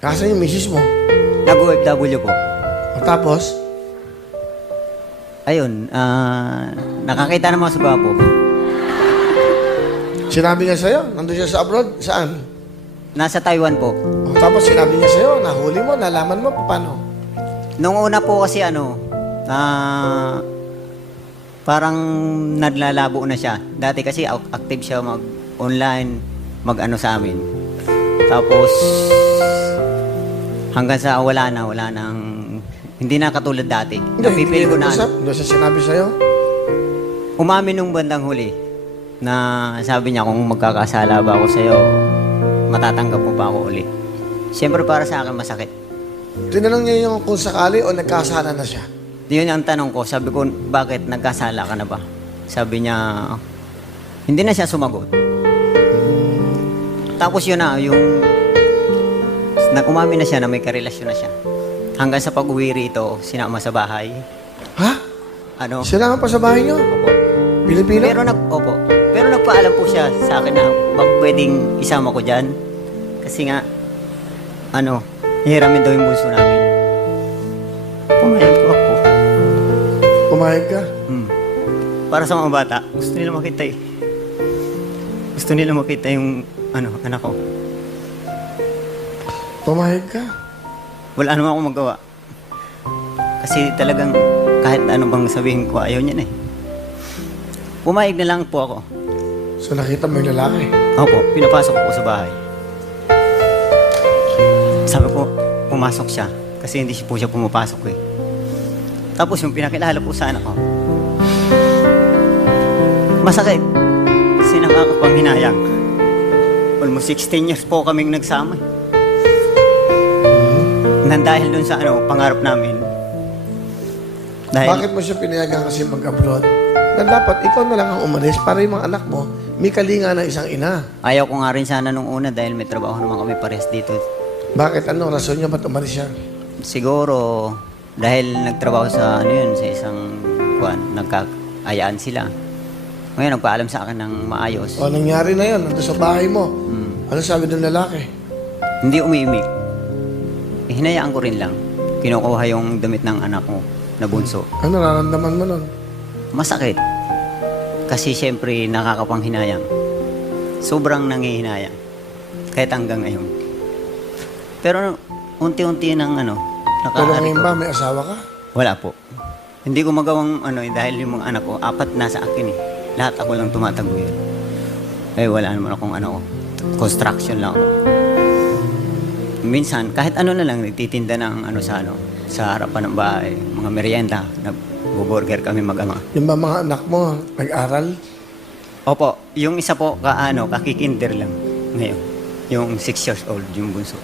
Kasan yung misis mo? Nag-OFW po. Tapos, Ayun, nakakita ng mga suga po. sinabi niya sa'yo, nandun siya sa abroad, saan? Nasa Taiwan po. Tapos sinabi niya sa'yo, nahuli mo, nalaman mo, paano? Nung una po kasi parang naglalabo na siya. Dati kasi active siya mag-online, mag-ano sa amin. Tapos, hanggang sa wala nang, hindi na katulad dati. Napipili ko na. Hindi siya sinabi sa'yo? Umamin nung bandang huli na sabi niya kung magkakasala ba ako sa'yo, matatanggap mo ba ako uli. Siyempre para sa akin masakit. Tinanong niya yung kung sakali o nagkasala na siya. Yun ang tanong ko. Sabi ko, bakit nagkasala ka na ba? Sabi niya, hindi na siya sumagot. Tapos yun na, yung nag-umamin na siya na may karelasyon na siya. Hanggang sa pag-uwi rito, sinama sa bahay. Ha? Ano? Sinama pa sa bahay niyo? Opo. Pilipino? Pero nagpaalam po siya sa akin na bak pwedeng isama ko dyan. Kasi nga, hihiramin daw yung bunso namin. Pumayag po ako. Pumayag ka? Para sa mga bata, gusto nila makita eh. Gusto nila makita yung, anak ko. Pumayag ka? Wala naman akong magawa. Kasi talagang kahit ano bang sabihin ko, ayaw niya na eh. Pumayag na lang po ako. So nakita mo yung lalaki? Opo, pinapasok ko po sa bahay. Sabi ko, pumasok siya. Kasi hindi po siya pumapasok eh. Tapos yung pinakilala po sa anak ko, masakit. Kasi nakakapanghinayang. Almost 16 years po kaming nagsama eh. Nang dahil dun sa pangarap namin. Bakit mo siya pinayagan kasi mag-abroad? Na dapat ikaw na lang ang umalis para yung mga anak mo may kalinga ng isang ina. Ayaw ko nga rin sana nung una dahil may trabaho naman kami parehas dito. Bakit? Ano? Rason niya ba't umalis siya? Siguro dahil nagtrabaho sa sa isang nagkaayaan sila. Ngayon nagpaalam sa akin ng maayos. O, nangyari na yun. Nandun sa bahay mo. Ano sabi ng lalaki? Hindi umiimik. Hinayaan ko rin lang. Kinukuha yung damit ng anak ko na bunso. Ano nararamdaman mo nun? Masakit. Kasi siyempre nakakapanghinayang. Sobrang nangihinayang. Kahit hanggang ngayon. Pero unti-unti nang Pero nakaari ngayon ko. ba may asawa ka? Wala po. Hindi ko magawang dahil yung mga anak ko, 4 nasa akin eh. Lahat ako lang tumataguyod. Eh wala naman akong construction lang ako. Minsan, kahit na lang, nagtitinda ng sa harapan ng bahay, mga merienda, nag-burger kami Yung ba mga anak mo, nag-aral? Opo, yung isa po, kakikinder lang ngayon. Yung 6 years old, yung bunso.